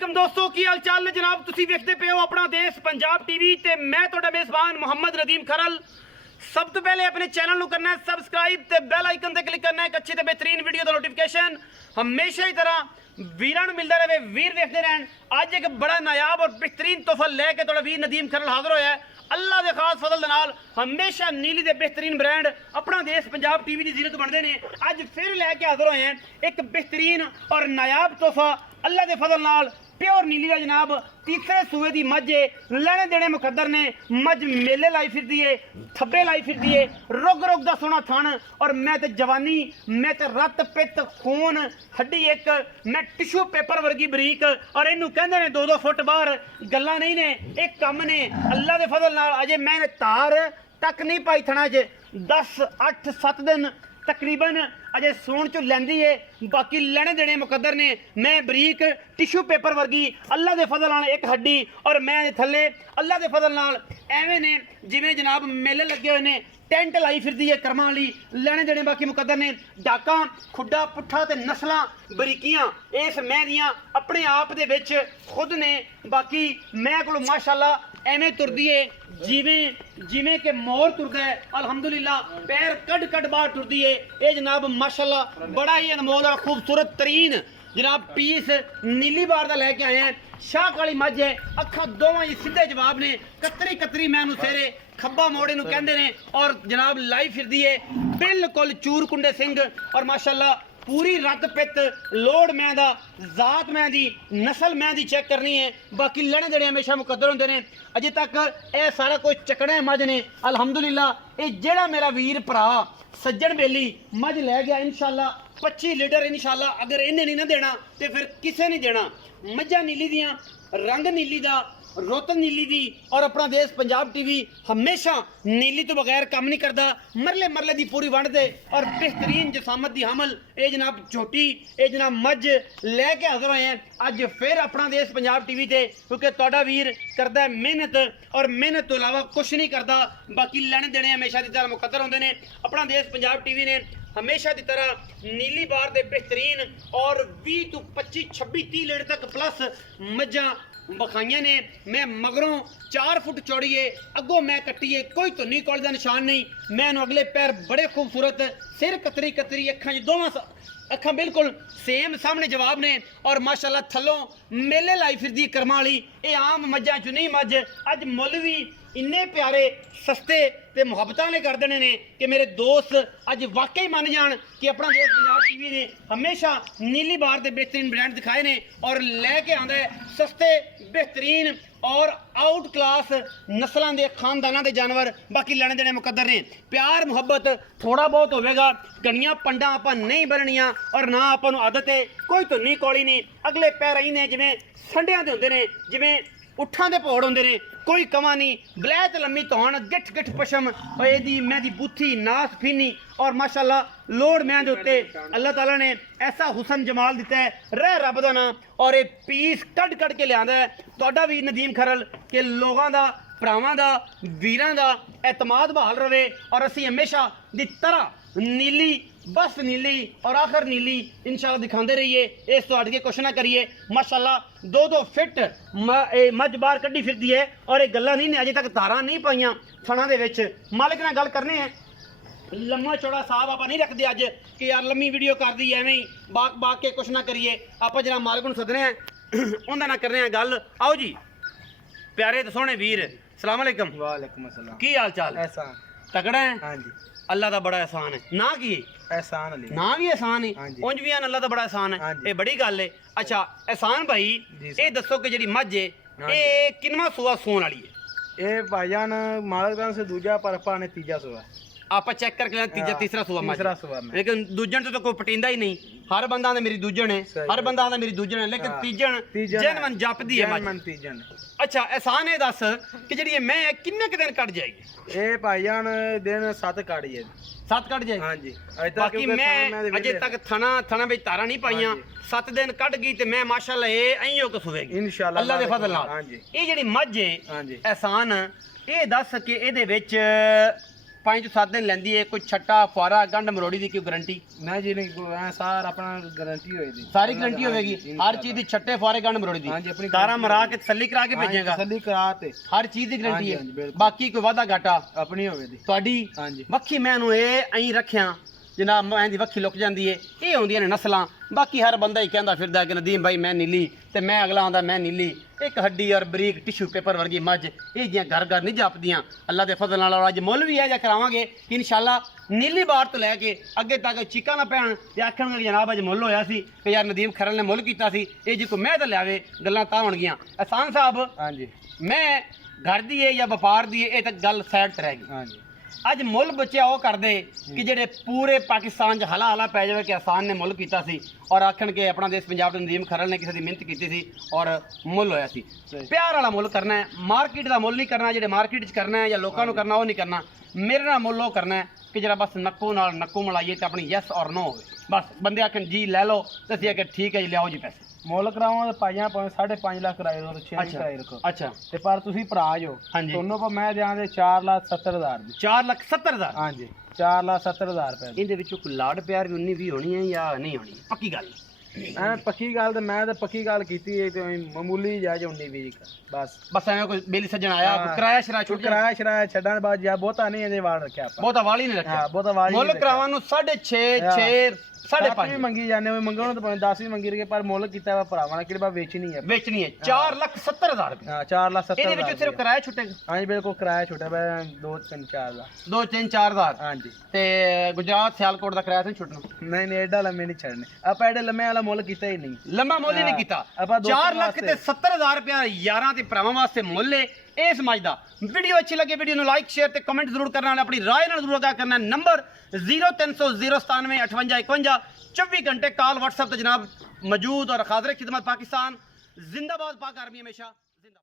वालेकुम दोस्तों की हाल चाल ने जनाब तुसी वेखदे पे हो अपना देश पंजाब टीवी ते मैं तुहाडा मेज़बान मोहम्मद नदीम खरल। सब तो पहले अपने चैनल को करना है सबसक्राइब ते बेल आइकन ते क्लिक करना है एक अच्छी ते बेहतरीन वीडियो का नोटिफिकेशन हमेशा ही तरह वीरां नूं मिलदा रहे, वीर देखते रहन। अज एक बड़ा नायाब और बेहतरीन तोहफा लैके तुहाडा वीर नदीम खरल हाजिर होया है। अल्लाह के खास फजल दे नाल हमेशा नीली दे बेहतरीन ब्रांड अपना देश पंजाब टीवी की जीनत बनते हैं। अज फिर लैके हाजिर होए हैं एक बेहतरीन और नायाब तोहफा अल्लाह के फजल नाल प्योर नीली का जनाब तीसरे सूए की मझ है। लेने देने मुकद्दर ने मझ मेले लाई फिरती है, थब्बे लाई फिरती है, रुग रुग का सोना थन और मैं तो जवानी, मैं तो रत पित खून हड्डी एक, मैं टिशू पेपर वर्गी बरीक और इनू कहते हैं 2-2 फुट बाहर गल्लां नहीं ने, एक कम ने। अल्लाह के फजल नाल अजे मैं तार तक नहीं पाई थना च 10, 8, 7 दिन तकरीबन अजे सूण चो लैंदी है। बाकी लेने देने मुकद्दर ने मैं बरीक टिशू पेपर वर्गी अल्लाह के फजल नाल एक हड्डी और मैं थले अल्लाह के फजल नाल एवें ने जिवें जनाब मेले लगे हुए ने टेंट लाई फिरदी है कर्मां वाली। लेने देने बाकी मुकद्दर ने डाका खुड्डा पुट्ठा ते नस्लां बरीकियां इस मैं दियां अपने आप दे विच खुद ने। बाकी मैं कोल माशाअल्लाह एवें तुरदी है जिवें जिवें के मोर तुरदा है। अल्हम्दुलिल्लाह पैर कड कड बाहर तुरदी है। ये जनाब माशाअल्लाह बड़ा ही अनमोल और खूबसूरत तरीन जनाब पीस नीली बार का लैके आए हैं। शाह काली मझ है, अखा दोवां ही सीधे जवाब ने, कतरी कतरी मैं सेरे खब्बा मोड़े नूं कहंदे ने और जनाब लाई फिरदी है बिल्कुल चूर कुंडे सिंह और माशाअल्लाह पूरी रत पित लोड़ मैं दा जात मैं दी नस्ल मैं दी चेक करनी है। बाकी लेने देने हमेशा मुकद्दर होंदे ने। अजे तक यह सारा कुछ चकना है मझ ने। अल्हम्दुलिल्लाह ये जेड़ा मेरा वीर भरा सज्जन बेली मझ लै गया इंशाअल्लाह 25 लीटर इंशाअल्लाह अगर इन्हें नहीं ना देना तो फिर किसे नहीं देना। मझा नीली दियां रंग नीली दा रुत नीली दी और अपना देश पंजाब टीवी हमेशा नीली तो बगैर काम नहीं करता। मरले मरले दी पूरी वंड दे और बेहतरीन जसामत दी हमल ये जनाब छोटी ये जनाब मझ लैके हाजिर होए हैं अज फिर अपना देश पंजाब टीवी ते क्योंकि तुहाडा वीर करदा है मेहनत और मेहनत तो इलावा कुछ नहीं करता। बाकी लेने देने हमेशा की तरह मुकद्दर होंदे ने। अपना देश पंजाब टीवी ने हमेशा की तरह नीली बार दे बेहतरीन और 20 तो 25, 26, 30 लीटर तक प्लस मझां बखाइया ने। मैं मगरों 4 फुट चौड़ी है, अगों मैं कट्टी है, कोई तो नहीं कॉल का निशान नहीं। मैं अगले पैर बड़े खूबसूरत, सिर कतरी कतरी, अखा दोवां अखा बिल्कुल सेम सामने जवाब ने और माशाअल्लाह थलों मेले लाई फिरदी कर्मां वाली। ये आम मझां चो नहीं मझ अज मुल भी इन्ने प्यारे सस्ते ते मुहब्बतां ने कर देने ने कि मेरे दोस्त अज वाकई मान जान कि अपना देश पंजाब टीवी ने हमेशा नीली बार के बेहतरीन ब्रांड दिखाए ने और लैके आंदा है सस्ते बेहतरीन और आउट क्लास नस्लों के खानदाना के जानवर। बाकी लेने देने मुकद्दर ने। प्यार मुहब्बत थोड़ा बहुत होगा, घनिया पंडा आप नहीं बननिया और ना आपन आदत है कोई तो नहीं कौली नहीं। अगले पैर आई ने जिमें संडियां दे होंदे ने, जिमें उठां दे पौड़ होंदे ने, कोई कमा नहीं। ब्लैत लम्मी तौन गिठ गिठ पशम दी मैं दी बूथी नास फीनी और माशाअल्लाह लोड़ मैं दे उत्ते अल्लाह ताला ने ऐसा हुसन जमाल दिता है रह रब दा नाम और ये पीस कड़ कड़ के लिया है तुहाडा भी नदीम खरल के लोगों का भरावां दा वीरां दा एतमाद बहाल रहे और असी हमेशा दी तरह नीली बस नीली और आखिर नीली इंशाअल्लाह दिखाते रहिए। इस तो हट के कुछ ना करिए। माशाअल्लाह 2-2 फिट मझ बाहर कड्डी फिरदी है और ये गल्लां नहीं ने अजे तक तारां नहीं पाइयां थणा दे विच। मालिक नाल गल करने हैं लम्मा चौड़ा साहब आप नहीं रखते अज कि यार लम्मी वीडियो कर दी एवं ही बाग बाग के कुछ ना करिए। आप जरा मालिक नूं सदने हैं उन्हां नाल करने हैं गल। आओ जी प्यारे तो सोहणे वीर सलाम अलैकुम। वालेकुम अस्सलाम। की हाल चाल? एहसान तगड़ा है? हाँ जी। अल्लाह का बड़ा एहसान है ना की एहसान अली ना भी एहसान है उंज भी अल्लाह का बड़ा एहसान है। ये बड़ी गल है। अच्छा एहसान भाई ये दसो कि जी मझ है ये किनवा सूआ सून वाली है? ये भाईजान मालक से दूजा पर पाने तीजा सुआ आप चेक करके तीजा तीसरा सूआ मझ लेकिन दूजन तो कोई पटींदा ही नहीं। हर बंदा आंदा मेरी दूजन है, हर बंदा आंदा मेरी दूजन है लेकिन तीजन जनमन जपदी है मझ तीजन। अच्छा एहसान ये दस कि जी मैं किन्ने के दिन कट जाएगी? ये भाईजान दिन 7 काटी है 7 कट जाएगी। हाँ जी। बाकी मैं अजे तक थना भी तारा नहीं पाइया 7 दिन कट गई तो मैं माशाअल्लाह ये अइयो को सुवेगी इंशाअल्लाह अल्लाह दे फजल नाल। ये जेड़ी मझ है एहसान ये दस के एदे विच 5 ਤੋਂ 7 ਦਿਨ ਲੈਂਦੀ ਹੈ। ਕੋਈ ਛੱਟਾ ਫੁਆਰਾ ਗੰਢ ਮਰੋੜੀ ਦੀ ਕੋਈ ਗਾਰੰਟੀ? ਨਹੀਂ ਜੀ ਨਹੀਂ ਐ ਸਾਰ ਆਪਣਾ ਗਾਰੰਟੀ ਹੋਈ ਦੀ ਸਾਰੀ ਗਾਰੰਟੀ ਹੋਵੇਗੀ ਹਰ ਚੀਜ਼ ਦੀ, ਛੱਟੇ ਫੁਆਰੇ ਗੰਢ ਮਰੋੜੀ ਦੀ। ਹਾਂਜੀ, ਆਪਣੀ ਤਾਰਾਂ ਮਰਾ ਕੇ ਤਸੱਲੀ ਕਰਾ ਕੇ ਭੇਜੇਗਾ, ਤਸੱਲੀ ਕਰਾ ਤੇ ਹਰ ਚੀਜ਼ ਦੀ ਗਾਰੰਟੀ ਹਾਂਜੀ, ਹਾਂਜੀ, ਹੈ। ਬਿਲਕੁਲ। ਬਾਕੀ ਕੋਈ ਵਾਧਾ ਘਾਟਾ ਆਪਣੀ ਹੋਵੇ ਦੀ। ਤੁਹਾਡੀ ਹਾਂਜੀ ਵੱਖੀ ਮੈਂ ਨੂੰ ਇਹ ਐਂ ਰੱਖਿਆ ਜਨਾਬ, ਮੈਂ ਦੀ ਵੱਖੀ ਲੁਕ ਜਾਂਦੀ ਏ। ਇਹ ਹੁੰਦੀਆਂ ਨੇ ਨਸਲਾਂ। ਬਾਕੀ ਹਰ ਬੰਦਾ ਹੀ ਕਹਿੰਦਾ ਫਿਰਦਾ ਕਿ ਨਦੀਮ ਭਾਈ ਮੈਂ ਨੀਲੀ, ਤੇ ਮੈਂ ਅਗਲਾ ਆਉਂਦਾ ਮੈਂ ਨੀਲੀ। ਇੱਕ ਹੱਡੀ ਔਰ ਬਰੀਕ ਟਿਸ਼ੂ ਪੇਪਰ ਵਰਗੀ ਮੱਝ, ਇਹ ਜੀਆਂ ਘਰ ਘਰ ਨਹੀਂ ਜਾਪਦੀਆਂ। ਅੱਲਾ ਦੇ ਫਜ਼ਲ ਨਾਲ ਅੱਜ ਮੁੱਲ ਵੀ ਹੈ ਜਾਂ ਕਰਾਵਾਂਗੇ ਕਿ ਇਨਸ਼ਾਅੱਲਾ ਨੀਲੀ ਬਾਰ ਤੋਂ ਲੈ ਕੇ ਅੱਗੇ ਤੱਕ ਚੀਕਾਂ ਨਾ ਪੈਣ ਤੇ ਆਖਣਗੇ ਕਿ ਜਨਾਬ ਅੱਜ ਮੁੱਲ ਹੋਇਆ ਸੀ ਕਿ ਯਾਰ ਨਦੀਮ ਖਰਲ ਨੇ ਮੁੱਲ ਕੀਤਾ ਸੀ। ਇਹ ਜੀ ਕੋਈ ਮੈਂ ਤਾਂ ਲਿਆਵੇ ਗੱਲਾਂ ਤਾਂ ਹੋਣਗੀਆਂ। ਅਹਿਸਾਨ ਸਾਹਿਬ, ਹਾਂਜੀ ਮੈਂ ਘਰ ਦੀ ਏ ਜਾਂ ਵਪਾਰ ਦੀ ਏ, ਇਹ ਤਾਂ ਗੱਲ ਸਾਈਡ ਤੇ ਰਹਿ ਗਈ। ਹਾਂਜੀ ਅੱਜ ਮੁੱਲ ਬੱਚਿਆ ਉਹ ਕਰਦੇ ਕਿ ਜਿਹੜੇ ਪੂਰੇ ਪਾਕਿਸਤਾਨ 'ਚ ਹਲਾ ਪੈ ਜਾਵੇ ਕਿ ਆਸਾਨ ਨੇ ਮੁੱਲ ਕੀਤਾ ਸੀ ਔਰ ਆਖਣ ਕੇ ਆਪਣਾ ਦੇਸ਼ ਪੰਜਾਬ ਦੇ ਨਦੀਮ ਖਰਲ ਨੇ ਕਿਸੇ ਦੀ ਮਿਹਨਤ ਕੀਤੀ ਸੀ ਔਰ ਮੁੱਲ ਹੋਇਆ ਸੀ। ਸਹੀ। ਪਿਆਰ ਵਾਲਾ ਮੁੱਲ ਕਰਨਾ ਹੈ, ਮਾਰਕੀਟ ਦਾ ਮੁੱਲ ਨਹੀਂ ਕਰਨਾ। ਜਿਹੜੇ ਮਾਰਕੀਟ 'ਚ ਕਰਨਾ ਹੈ ਜਾਂ ਲੋਕਾਂ ਨੂੰ ਕਰਨਾ ਉਹ ਨਹੀਂ ਕਰਨਾ। ਮੇਰੇ ਨਾਲ ਮੁੱਲ ਉਹ ਕਰਨਾ ਹੈ ਕਿ ਜਿਹੜਾ ਬਸ ਨੱਕੂ ਨਾਲ ਨੱਕੂ ਮਿਲਾਈਏ ਤੇ ਆਪਣੀ ਯੈਸ ਔਰ ਨੋ ਹੋਵੇ। ਬਸ ਬੰਦੇ ਆਖਣ ਜੀ ਲੈ ਲਓ ਤੇ ਅਸੀਂ ਆਖੇ ਠੀਕ ਹੈ ਜੀ ਲਿਆਓ ਜੀ ਪੈਸੇ। ਮੁੱਲ ਕਰਾਵਾਂ ਤਾਂ ਪਾਈਆਂ 5.5 ਲੱਖ ਕਰਾਏ ਦੋ, 6 ਕਰਾਏ ਰੱਖੋ। ਅੱਛਾ ਤੇ ਪਰ ਤੁਸੀਂ ਭਰਾ ਜੋ ਹਾਂਜੀ। ਦੋਨੋਂ ਕੋ ਮੈਂ ਦਿਆਂਗੇ 4,70,000 ਦੀ। 4,70,000। ਹਾਂਜੀ 4,70,000 ਰੁਪਏ ਦੀ। ਇਹਦੇ ਵਿੱਚੋਂ ਕੋਈ ਲਾੜ ਪਿਆਰ ਵੀ 19 20 ਹੋਣੀ ਹੈ ਜਾਂ ਨਹੀਂ ਹੋਣੀ? ਪੱਕੀ ਗੱਲ। ਐ ਪੱਕੀ ਗੱਲ ਤੇ ਮੈਂ ਤਾਂ ਪੱਕੀ ਗੱਲ ਕੀਤੀ ਹੈ ਤੇ ਮਾਮੂਲੀ ਜਾਇਜ਼ 19-20 ਬਸ ਐਵੇਂ ਕੋਈ ਬੇਲੀ ਸੱਜਣ ਆਇਆ ਕੋਈ ਕਿਰਾਇਆ ਸ਼ਰਾ ਛੁੱਟ ਗਿਆ, ਕਿਰਾਇਆ ਸ਼ਰਾਇਆ ਛੱਡਣ ਦੇ ਬਾਅਦ ਜਾਂ ਬਹੁਤਾ ਨਹੀਂ ਇਹਦੇ ਵਾਲ ਰੱਖਿਆ ਆਪਾਂ। ਬਹੁਤਾ ਵਾਲੀ ਨਹੀਂ ਰੱਖਿਆ। ਹਾਂ ਬਹੁਤਾ ਵਾਲ ਮੁੱਲ ਕਰਾਵਾਂ ਨੂੰ 6.5 6 ਵੀ 5.5 ਮੰਗੀ ਜਾਂਦੇ ਹੋਏ ਮੰਗਣ ਨੂੰ ਤਾਂ 10 ਵੀ ਮੰਗੀ ਰਹੇ ਪਰ ਮੁੱਲ ਕੀਤਾ ਵਾ ਭਰਾਵਾਂ ਨੇ ਕਿਹੜਾ ਵੇਚਣੀ ਹੈ। ਵੇਚਣੀ ਹੈ 4,70,000 ਰੁਪਏ। ਹਾਂ 4,70,000 ਇਹਦੇ ਵਿੱਚ ਸਿਰਫ ਕਿਰਾਇਆ ਛੁੱਟੇਗਾ। ਹਾਂਜੀ ਬਿਲਕੁਲ ਕਿਰਾਇਆ ਛੋਟਾ ਬੈ 2-3-4 ਦਾ 2-3-4,000 ਹਾਂਜੀ। ਤੇ ਗੁਜਰਾਤ ਸਿਆਲਕੋਟ ਦਾ ਕਿਰਾਇਆ ਤਾਂ ਛੁੱਟਣਾ। ਨਹੀਂ ਨਹੀਂ ਐਡਾ ਲੰਮੇ ਨਹੀਂ ਛੱਡਣੇ ਆਪਾਂ, ਐਡੇ ਲੰਮੇ ਵਾਲਾ ਮੁੱਲ ਕੀਤਾ ਹੀ ਨਹੀਂ। ਲੰਮਾ ਮੁੱਲ ਹੀ ਨਹੀਂ ਕੀਤਾ। ਆਪਾਂ 4,70,000 ਰੁਪਏ ਯਾਰਾਂ ਤੇ ਭਰਾਵਾਂ ਵਾਸਤੇ ਮੁੱਲ ਹੈ ਇਹ ਸਮਝ ਦਾ। ਵੀਡੀਓ ਅੱਛੀ ਲੱਗੇ ਵੀਡੀਓ ਨੂੰ ਲਾਈਕ ਸ਼ੇਅਰ ਤੇ ਕਮੈਂਟ ਜ਼ਰੂਰ ਕਰਨਾ, ਆਪਣੀ ਰਾਏ ਨਾਲ ਜ਼ਰੂਰ ਆਗਾ ਕਰਨਾ। ਨੰਬਰ 0300 097 58 51, 24 घंटे कॉल व्हाट्सएप तो जनाब मौजूद और हाजिर खिदमत। पाकिस्तान जिंदाबाद, पाक आर्मी हमेशा।